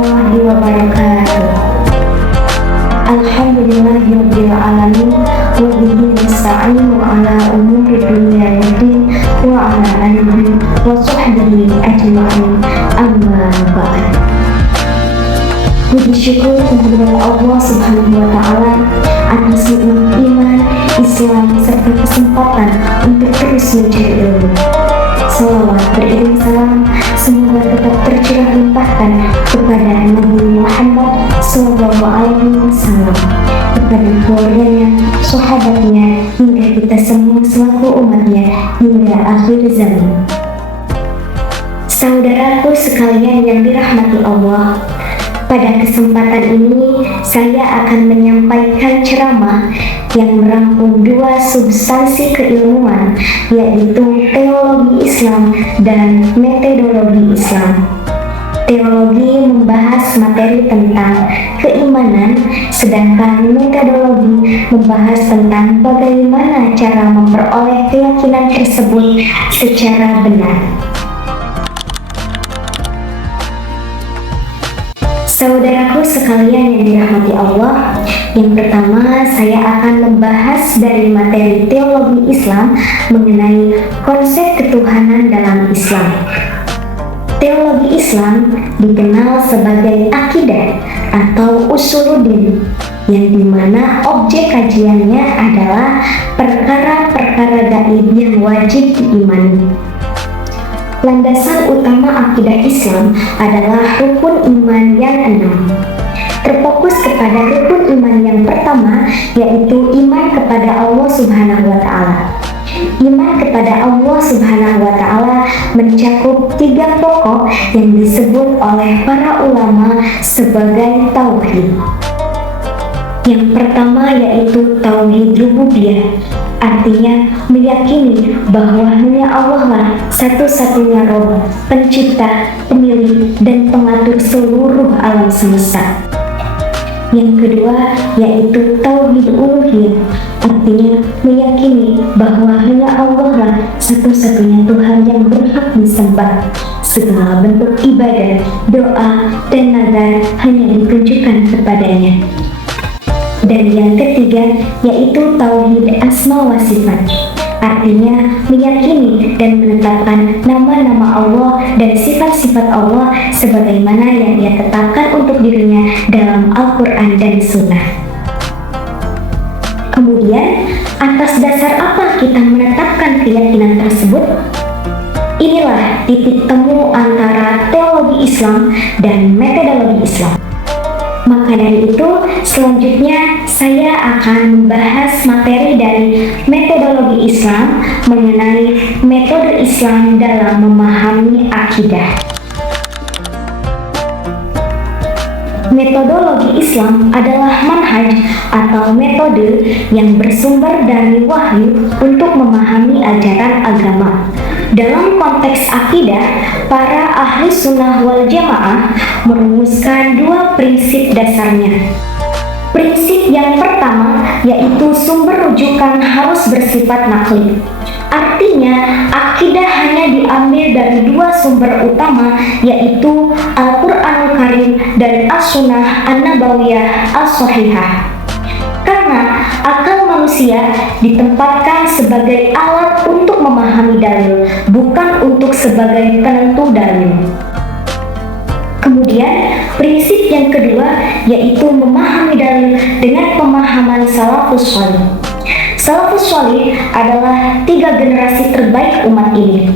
warahmatullahi wabarakatuh. Alhamdulillahirabbil alamin wa bihi nasta'inu ala umuri dunya waddin wa ala alihi wa sahbihi ajma'in. Amma ba'd. Puji syukur kehadirat Allah Subhanahu wa taala atas nikmat iman, Islam serta kesempatan untuk terus mencari ilmu. Salawat beriring salam semoga tetap tercurah limpahkan kepada Nabi Muhammad SAW, kepada keluarganya, sahabatnya, hingga kita semua selaku umatnya hingga akhir zaman. Saudaraku sekalian yang dirahmati Allah, pada kesempatan ini saya akan menyampaikan ceramah yang merangkum dua substansi keilmuan, yaitu teologi Islam dan metodologi Islam. Teologi membahas materi tentang keimanan, sedangkan metodologi membahas tentang bagaimana cara memperoleh keyakinan tersebut secara benar. Saudaraku sekalian yang dirahmati Allah, yang pertama saya akan membahas dari materi teologi Islam mengenai konsep ketuhanan dalam Islam. Teologi Islam dikenal sebagai akidah atau usuluddin, yang dimana objek kajiannya adalah perkara-perkara gaib yang wajib diimani. Landasan utama akidah Islam adalah rukun iman yang 6. Terfokus kepada rukun iman yang pertama, yaitu iman kepada Allah Subhanahu wa taala. Iman kepada Allah Subhanahu wa taala mencakup 3 pokok yang disebut oleh para ulama sebagai tauhid. Yang pertama yaitu tauhid rububiyah, artinya meyakini bahwa hanya Allah lah satu-satunya Rabb, pencipta, pemilik, dan pengatur seluruh alam semesta. Yang kedua yaitu tauhid uluhiyah, artinya meyakini bahwa hanya Allah lah satu-satunya Tuhan yang berhak disembah. Segala bentuk ibadah, doa, dan nazar hanya ditujukan kepadanya. Dan yang ketiga yaitu tauhid asma wa sifat, artinya meyakini dan menetapkan nama-nama Allah dan sifat-sifat Allah sebagaimana yang Dia tetapkan untuk dirinya dalam Al-Quran dan Sunnah. Kemudian, atas dasar apa kita menetapkan keyakinan tersebut? Inilah titik temu antara teologi Islam dan metodologi Islam. Maka dari itu, selanjutnya saya akan membahas materi dari metodologi Islam mengenai metode Islam dalam memahami akidah. Metodologi Islam adalah manhaj atau metode yang bersumber dari wahyu untuk memahami ajaran agama. Dalam konteks akidah, para ahli sunnah wal jamaah merumuskan 2 prinsip dasarnya. Prinsip yang pertama yaitu sumber rujukan harus bersifat nakli. Artinya, akidah hanya diambil dari 2 sumber utama, yaitu Al-Quranul Karim dan As-Sunnah An-Nabawiyah As-Sahihah. Karena akal manusia ditempatkan sebagai alat untuk memahami dalil, bukan untuk sebagai penentu dalil. Kemudian, prinsip yang kedua yaitu memahami dalil dengan pemahaman salafus shalih. Salafus shalih adalah 3 generasi terbaik umat ini.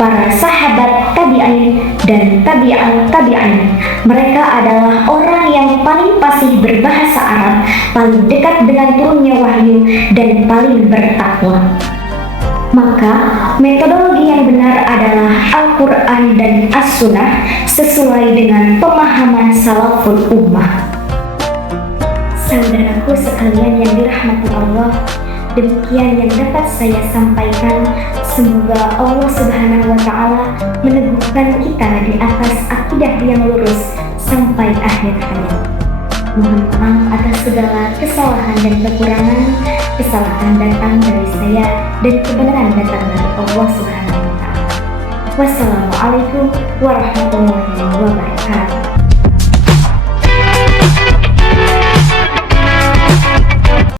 Para sahabat tabi'in dan tabi'in. Mereka adalah orang yang paling fasih berbahasa Arab, paling dekat dengan turunnya wahyu, dan paling bertakwa. Maka, metodologi yang benar adalah Al-Quran dan As-Sunnah sesuai dengan pemahaman salaful ummah. Saudaraku sekalian yang dirahmati Allah, demikian yang dapat saya sampaikan. Semoga Allah Subhanahu wa taala meneguhkan kita di atas akidah yang lurus sampai akhir hayat. Mohon maaf atas segala kesalahan dan kekurangan. Kesalahan datang dari saya dan kebenaran datang dari Allah Subhanahu wa taala. Wassalamualaikum warahmatullahi wabarakatuh.